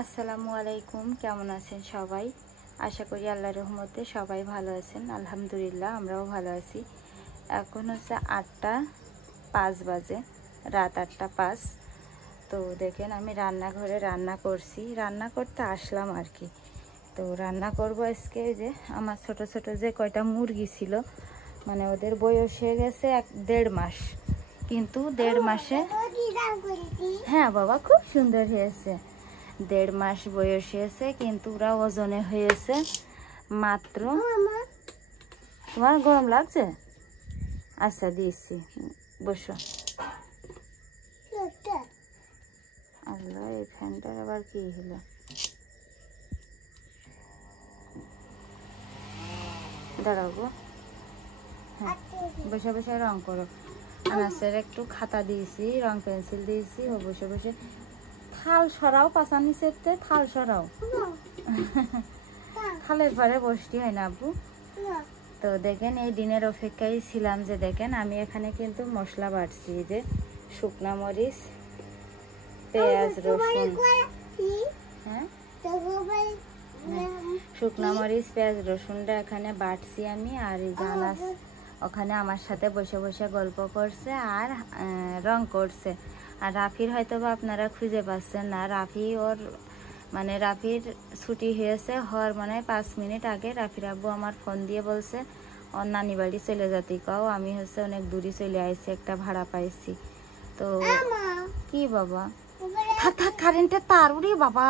আসসালামু আলাইকুম, কেমন আছেন সবাই? আশা করি আল্লাহর রহমতে সবাই ভালো আছেন। আলহামদুলিল্লাহ আমরাও ভালো আছি। এখন হচ্ছে 8টা 5 বাজে, রাত 8টা 5। তো দেখেন আমি রান্নাঘরে রান্না করছি, রান্না করতে আসলাম আর কি। তো রান্না করব আজকে যে আমার ছোট ছোট যে কয়টা মুরগি ছিল, মানে ওদের বয়স হয়ে গেছে 1-1.5 মাস, কিন্তু 1.5 মাসে হ্যাঁ বাবা খুব সুন্দর হয়েছে। 1.5 মাস বয়স হয়েছে, কিন্তু ওরা ওজনে হয়েছে মাত্র। তোমার গরম লাগছে? আচ্ছা দিয়েছি, বসো। আল্লাহ, এই ফ্যানটার আবার কি হলো? দাঁড়াও গো। হ্যাঁ, বসে বসে রং করো। আনাসের একটু খাতা দিয়েছি, রং পেন্সিল দিয়েছি, ও বসে বসে থাল সরাও, পাশা নিচেতে থাল সরাও। থালের পরে বসতি হয় না আব্বু? তো দেখেন এই দিনের অপেক্ষায় ছিলাম যে দেখেন আমি এখানে কিন্তু মশলা বাটছি, যে শুকনা মরিচ, পেঁয়াজ, রসুন। হ্যাঁ, শুকনা মরিচ, পেঁয়াজ, রসুনটা এখানে বাটছি আমি। আর এই জানাস ওখানে আমার সাথে বসে বসে গল্প করছে আর রং করছে। আর রাফির হয়তো বা আপনারা খুঁজে পাচ্ছেন না। রাফি ওর মানে রাফির ছুটি হয়েছে হওয়ার মানে 5 মিনিট আগে রাফির আব্বু আমার ফোন দিয়ে বলছে ওর নানি বাড়ি চলে যেতে কও। আমি হচ্ছে অনেক দূরে চলে আসছি, একটা ভাড়া পাইছি। তো কি বাবা, থাক থাক কারেন্টের তার উড়ি বাবা।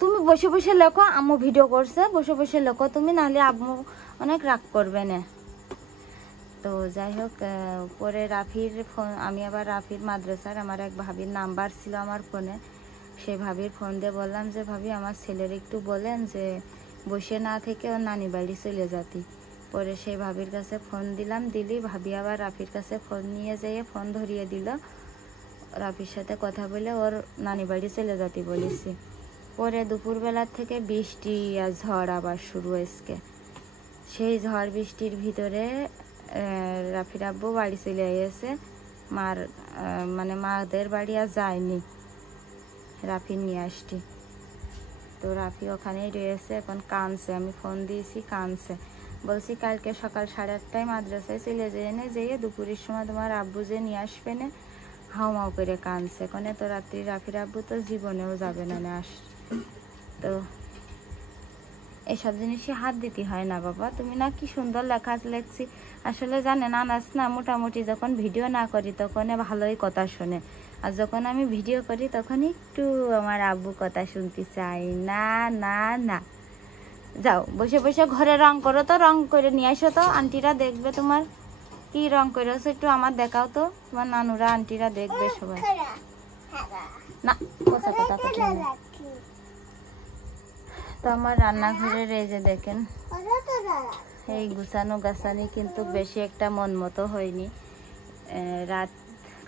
তুমি বসে বসে লেখো, আম্মু ভিডিও করছে, বসে বসে লেখো তুমি, নাহলে আম্মু অনেক রাগ করবে না। তো যাই হোক, পরে রাফির ফোন, আমি আবার রাফির মাদ্রাসার আমার এক ভাবির নাম্বার ছিল আমার ফোনে, সেই ভাবির ফোন দিয়ে বললাম যে ভাবি আমার ছেলের একটু বলেন যে বসে না থেকে ওর নানি বাড়ি চলে যাতি। পরে সেই ভাবির কাছে ফোন দিলাম, দিলি ভাবি আবার রাফির কাছে ফোন নিয়ে যেয়ে ফোন ধরিয়ে দিল, রাফির সাথে কথা বলে ওর নানি বাড়ি চলে যাতি বলেছি। পরে দুপুরবেলার থেকে বৃষ্টি আর ঝড় আবার শুরু হয়েছে। সেই ঝড় বৃষ্টির ভিতরে রাফির আব্বু বাড়ি চলে গেছে। মার মানে মাদের বাড়ি আর যায়নি, রাফি নিয়ে আসছি। তো রাফি ওখানেই রয়েছে, এখন কাঁদছে। আমি ফোন দিয়েছি, কাঁদছে। বলছি কালকে সকাল 8:30টায় মাদ্রাসায় চলে যেয়ে দুপুরের সময় তোমার আব্বু যে নিয়ে আসবে না, হাউমাউ করে কাঁদছে। ওখানে তো রাত্রি রাফির আব্বু তো জীবনেও যাবে না তো এসব জিনিসে হাত দিতে হয় না বাবা। তুমি না কি সুন্দর লেখা লেখছি। আসলে জানেন আনাস না মোটামুটি যখন ভিডিও না করি তখন ভালোই কথা শোনে, আর যখন আমি ভিডিও করি তখন একটু আমার আব্বু কথা শুনতে চাই না। না না, যাও বসে বসে ঘরে রং করো, তো রং করে নিয়ে আসো, তো আন্টিরা দেখবে তোমার কি রং করেছো, একটু আমার দেখাও তো, তোমার নানুরা আন্টিরা দেখবে সবাই। না কথা কথা কথা। তো আমার রান্নাঘরের এই যে দেখেন এই গুছানো গাছানি কিন্তু বেশি একটা মন মতো হয়নি। রাত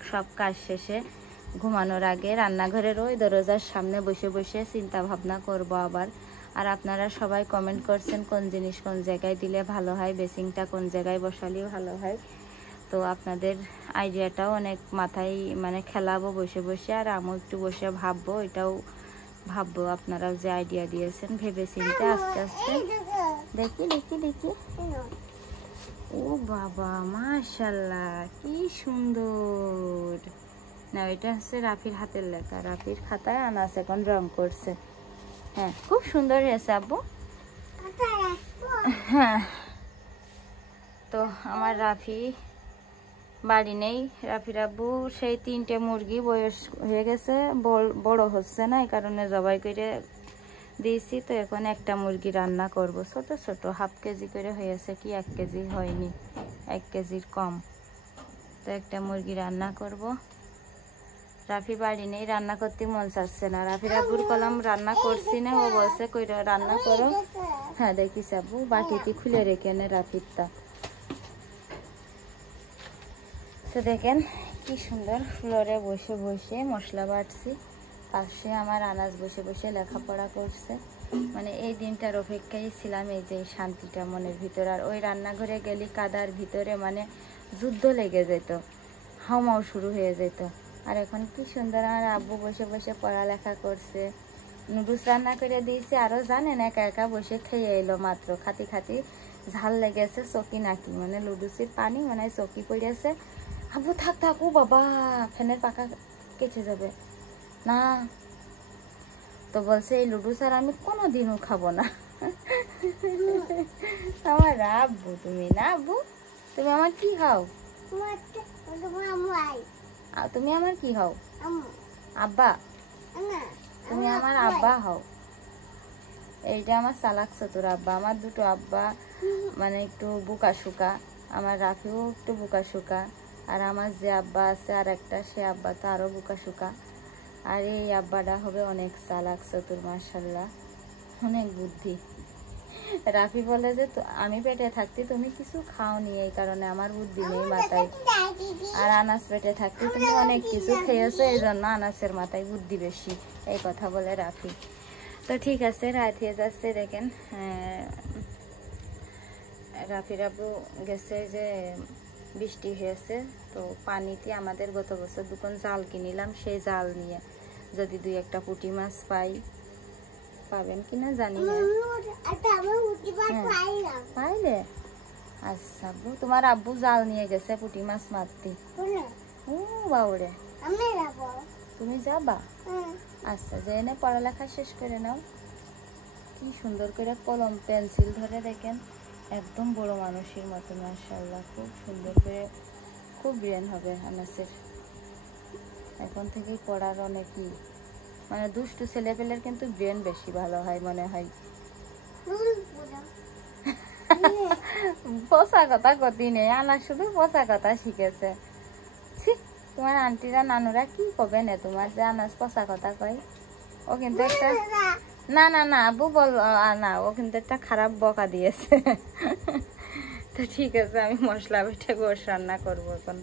সব কাজ শেষে ঘুমানোর আগে রান্নাঘরের ওই দরজার সামনে বসে বসে চিন্তা ভাবনা করব আবার। আর আপনারা সবাই কমেন্ট করছেন কোন জিনিস কোন জায়গায় দিলে ভালো হয়, বেসিংটা কোন জায়গায় বসালেও ভালো হয়। তো আপনাদের আইডিয়াটাও অনেক মাথায় মানে খেলাবো বসে বসে, আর আমিও একটু বসে ভাববো, এটাও ভাববো আপনারাও যে আইডিয়া দিয়েছেন ভেবে চিন্তে আস্তে আস্তে। দেখি দেখি দেখি, ও বাবা মাশাআল্লাহ কি সুন্দর। না এটা হচ্ছে রাফির হাতের লেখা, রাফির খাতায় আনাস এখন রং করছে। হ্যাঁ খুব সুন্দর হয়েছে আব্বু। হ্যাঁ, তো আমার রাফি বাড়ি নেই। রাফির আব্বু সেই 3টে মুরগি বয়স হয়ে গেছে, বড় হচ্ছে না, এই কারণে জবাই করে দিয়েছি। তো এখন একটা মুরগি রান্না করব, ছোট ছোট 1/2 কেজি করে হয়েছে, কি 1 কেজি হয়নি, 1 কেজির কম। তো একটা মুরগি রান্না করব। রাফি বাড়ি নেই, রান্না করতে মন চাচ্ছে না। রাফির আব্বুর কলাম রান্না করছি না, ও বলছে কইরা রান্না করো। হ্যাঁ দেখিস আব্বু বাটিতে খুলে রেখে নে রাফিরটা। তো দেখেন কি সুন্দর ফ্লোরে বসে বসে মশলা বাটছি, পাশে আমার আনাজ বসে বসে লেখাপড়া করছে। মানে এই দিনটার অপেক্ষায় ছিলাম, এই যে শান্তিটা মনের ভিতর। আর ওই রান্নাঘরে গেলে কাদার ভিতরে মানে যুদ্ধ লেগে যেত, হাওমাও শুরু হয়ে যেত। আর এখন কি সুন্দর আমার আব্বু বসে বসে পড়ালেখা করছে, নুডলস রান্না করে দিয়েছি। আরও জানেন একা একা বসে খেয়ে এলো মাত্র, খাতি খাতি ঝাল লেগেছে, চকি নাকি মানে লুডুসির পানি মানে চকি পড়েছে। আবু থাক থাক, ও বাবা ফ্যানের পাখা কেচে যাবে না। তো বলছে এই লুডুস আর আমি কোনোদিনও খাবো না। আমার আব্বু তুমি না, আব্বু তুমি আমার কি হও? তুমি আমার কি হও? আব্বা, তুমি আমার আব্বা হও। এইটা আমার চালাক চতুর আব্বা। আমার দুটো আব্বা মানে একটু বুকা শুকা, আমার রাফিও একটু বুকা শুকা, আর আমার যে আব্বা আছে আর একটা, সে আব্বা তো আরো বুকা শুকা। আর এই আব্বাটা হবে অনেক চালাক চতুর, মাশাআল্লাহ, অনেক বুদ্ধি। রাফি বলে যে আমি পেটে থাকতে তুমি কিছু খাওনি, এই কারণে আমার বুদ্ধি নেই মাথায়, আর আনাস পেটে থাকতে তুমি অনেক কিছু খেয়েছো, এই জন্য আনাসের মাথায় বুদ্ধি বেশি, এই কথা বলে রাফি। তো ঠিক আছে, রাত হয়ে যাচ্ছে দেখেন। রাফির আব্বু গেছে যে বৃষ্টি হয়েছে, তো পানিতে আমাদের গত বছর দুখন জাল কিনিলাম, সেই জাল নিয়ে যদি দুই একটা পুঁটি মাছ পাই, পাবেন কিনা জানি না। পাইলে আচ্ছা, তোমার আব্বু জাল নিয়ে গেছে পুঁটি মাছ মারতে। ও বাউরে, তুমি যাবা? আচ্ছা, যে এনে পড়ালেখা শেষ করে নাও। কি সুন্দর করে কলম পেন্সিল ধরে দেখেন, একদম বড় মানুষের মতো, মাশাআল্লাহ, খুব সুন্দর করে, খুব ব্রেন হবে আনাসের। এখন থেকেই পড়ার অনেকই মানে দুষ্টু ছেলেপেলের কিন্তু ব্রেন বেশি ভালো হয় মনে হয়। পচা কথা কতি নেই, আনা শুধু পচা কথা শিখেছে। তোমার আন্টিরা নানুরা কি কবে না তোমার যে আনাস পচা কথা কয়। ও কিন্তু একটা না না না আবু বল না, ও কিন্তু একটা খারাপ বকা দিয়েছে। তো ঠিক আছে, আমি মশলা বেটে গোশ রান্না করবো এখন।